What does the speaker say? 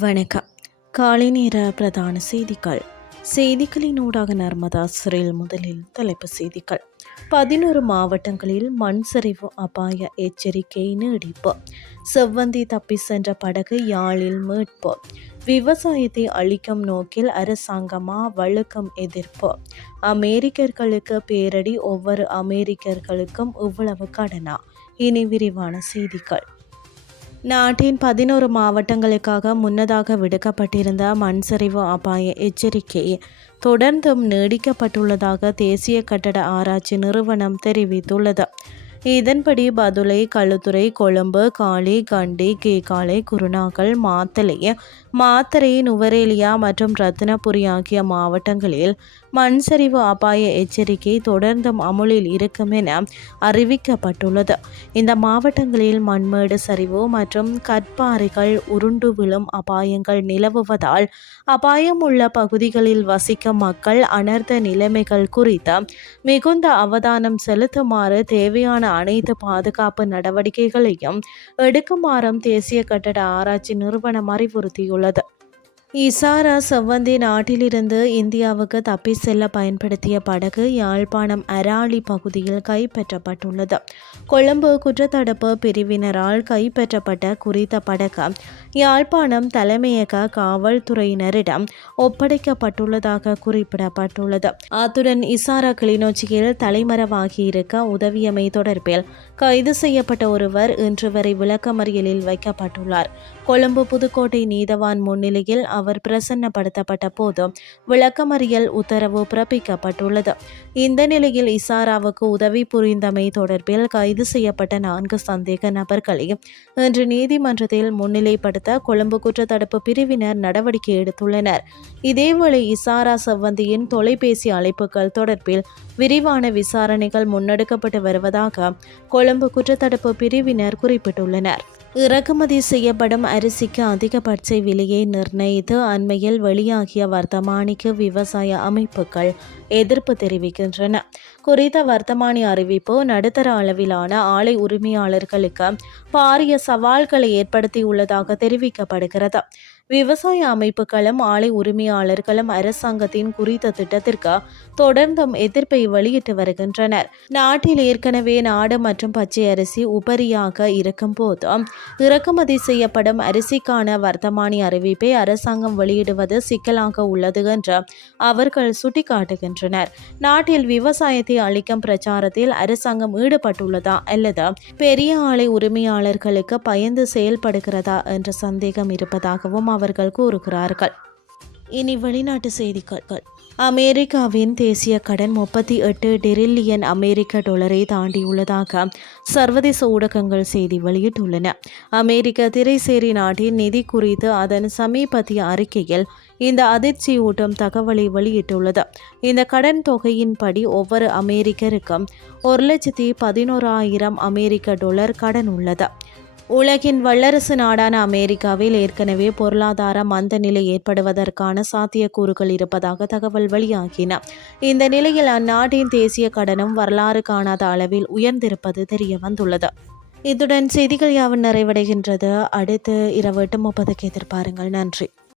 வணக்கம். காலை நேர பிரதான செய்திகள். செய்திகளின் ஊடாக நர்மதா சிறையில் முதலில் தலைப்பு செய்திகள். பதினோரு மாவட்டங்களில் மண் சரிவு அபாய எச்சரிக்கை நீடிப்பு. செவ்வந்தி தப்பி சென்ற படகு யாழில் மீட்பு. விவசாயத்தை அழிக்கும் நோக்கில் அரசாங்கமா வழுக்கம் எதிர்ப்பு. அமெரிக்கர்களுக்கு பேரடி ஒவ்வொரு அமெரிக்கர்களுக்கும் இவ்வளவு கடனா? இனி விரிவான செய்திகள். நாட்டின் பதினோரு மாவட்டங்களுக்காக முன்னதாக விடுக்கப்பட்டிருந்த மண்சரிவு அபாய எச்சரிக்கை தொடர்ந்தும் நீடிக்கப்பட்டுள்ளதாக தேசிய கட்டட ஆராய்ச்சி நிறுவனம் தெரிவித்துள்ளது. இதன்படி பதுளை களுத்துறை கொழும்பு காளி கண்டி கீகாலை குருநாகல் மாத்தலை மாத்தரை நுவரேலியா மற்றும் ரத்னபுரி ஆகிய மாவட்டங்களில் மண் சரிவு அபாய எச்சரிக்கை தொடர்ந்தும் அமுலில் இருக்கும் என அறிவிக்கப்பட்டுள்ளது. இந்த மாவட்டங்களில் மண்மேடு சரிவு மற்றும் கற்பாறைகள் உருண்டு விழும் அபாயங்கள் நிலவுவதால் அபாயம் உள்ள பகுதிகளில் வசிக்கும் மக்கள் அனர்த்த நிலைமைகள் குறித்து மிகுந்த அவதானம் செலுத்துமாறு தேவையான அனைத்து பாதுகாப்பு நடவடிக்கைகளையும் எடுக்குமாறும் தேசிய கட்டட ஆராய்ச்சி நிறுவனம் அறிவுறுத்தியுள்ளது. இசாரா செவ்வந்தி நாட்டிலிருந்து இந்தியாவுக்கு தப்பி செல்ல பயன்படுத்திய படகு யாழ்ப்பாணம் அராளி பகுதியில் கைப்பற்றப்பட்டுள்ளது. கொழும்பு குற்றத்தடுப்பு பிரிவினரால் கைப்பற்றப்பட்ட குறித்த படகு யாழ்ப்பாணம் தலைமையக காவல்துறையினரிடம் ஒப்படைக்கப்பட்டுள்ளதாக குறிப்பிடப்பட்டுள்ளது. அத்துடன் இசாரா கிளிநொச்சியில் தலைமறைவாகியிருக்க உதவியமை தொடர்பில் கைது செய்யப்பட்ட ஒருவர் இன்று வரை விளக்கமறியலில் வைக்கப்பட்டுள்ளார். கொழும்பு புதுக்கோட்டை நீதவான் முன்னிலையில் அவர் பிரசன்னப்படுத்தப்பட்ட போது விளக்கமறியல் உத்தரவு பிறப்பிக்கப்பட்டுள்ளது. இந்த நிலையில் இசாராவுக்கு உதவி புரிந்தமை தொடர்பில் கைது செய்யப்பட்ட நான்கு சந்தேக நபர்களை இன்று நீதிமன்றத்தில் முன்னிலைப்படுத்த கொழும்பு குற்றத்தடுப்பு பிரிவினர் நடவடிக்கை எடுத்துள்ளனர். இதேவேளை இசாரா செவ்வந்தியின் தொலைபேசி அழைப்புகள் தொடர்பில் விரிவான விசாரணைகள் முன்னெடுக்கப்பட்டு வருவதாக கொழும்பு குற்றத்தடுப்பு பிரிவினர் குறிப்பிட்டுள்ளனர். இறக்குமதி செய்யப்படும் அரிசிக்கு அதிகபட்ச விலையை நிர்ணயித்து அண்மையில் வெளியாகிய வர்த்தமானிக்கு விவசாய அமைப்புகள் எதிர்ப்பு தெரிவிக்கின்றன. குறித்த வர்த்தமானி அறிவிப்பு நடுத்தர அளவிலான ஆலை உரிமையாளர்களுக்கு பாரிய சவால்களை ஏற்படுத்தியுள்ளதாக தெரிவிக்கப்படுகிறது. விவசாய அமைப்புகளும் ஆலை உரிமையாளர்களும் அரசாங்கத்தின் குறித்த திட்டத்திற்கு தொடர்ந்தும் எதிர்ப்பை வெளியிட்டு வருகின்றனர். நாட்டில் ஏற்கனவே நாடு மற்றும் பச்சை அரிசி உபரியாக இருக்கும் போதும் இறக்குமதி செய்யப்படும் அரிசிக்கான வர்த்தமானி அறிவிப்பை அரசாங்கம் வெளியிடுவது சிக்கலாக உள்ளது என்று அவர்கள் சுட்டிக்காட்டுகின்றனர். நாட்டில் விவசாயத்தை அளிக்கும் பிரச்சாரத்தில் அரசாங்கம் ஈடுபட்டுள்ளதா அல்லது பெரிய ஆலை உரிமையாளர்களுக்கு பயந்து செயல்படுகிறதா என்ற சந்தேகம் இருப்பதாகவும் அவர்கள் கூறுகிறார்கள். இனி வெளிநாட்டு செய்திகள். அமெரிக்காவின் தேசிய கடன் முப்பத்தி எட்டு டிரில்லியன் அமெரிக்க டாலரை தாண்டியுள்ளதாக சர்வதேச ஊடகங்கள் செய்தி வெளியிட்டுள்ளன. அமெரிக்க திரைசேரி நாட்டின் நிதி குறித்து அதன் சமீபத்திய அறிக்கையில் இந்த அதிர்ச்சியூட்டும் தகவலை வெளியிட்டுள்ளது. இந்த கடன் தொகையின்படி ஒவ்வொரு அமெரிக்கருக்கும் ஒரு லட்சத்தி பதினோராயிரம் அமெரிக்க டாலர் கடன் உள்ளது. உலகின் வல்லரசு நாடான அமெரிக்காவில் ஏற்கனவே பொருளாதார மந்த நிலை ஏற்படுவதற்கான சாத்தியக்கூறுகள் இருப்பதாக தகவல் வெளியாகின. இந்த நிலையில் அந்நாட்டின் தேசிய கடனும் வரலாறு காணாத அளவில் உயர்ந்திருப்பது தெரிய வந்துள்ளது இத்துடன் செய்திகள் யாவும் நிறைவடைகின்றது. அடுத்து இரவு எட்டு முப்பதுக்கு எதிர்பாருங்கள். நன்றி.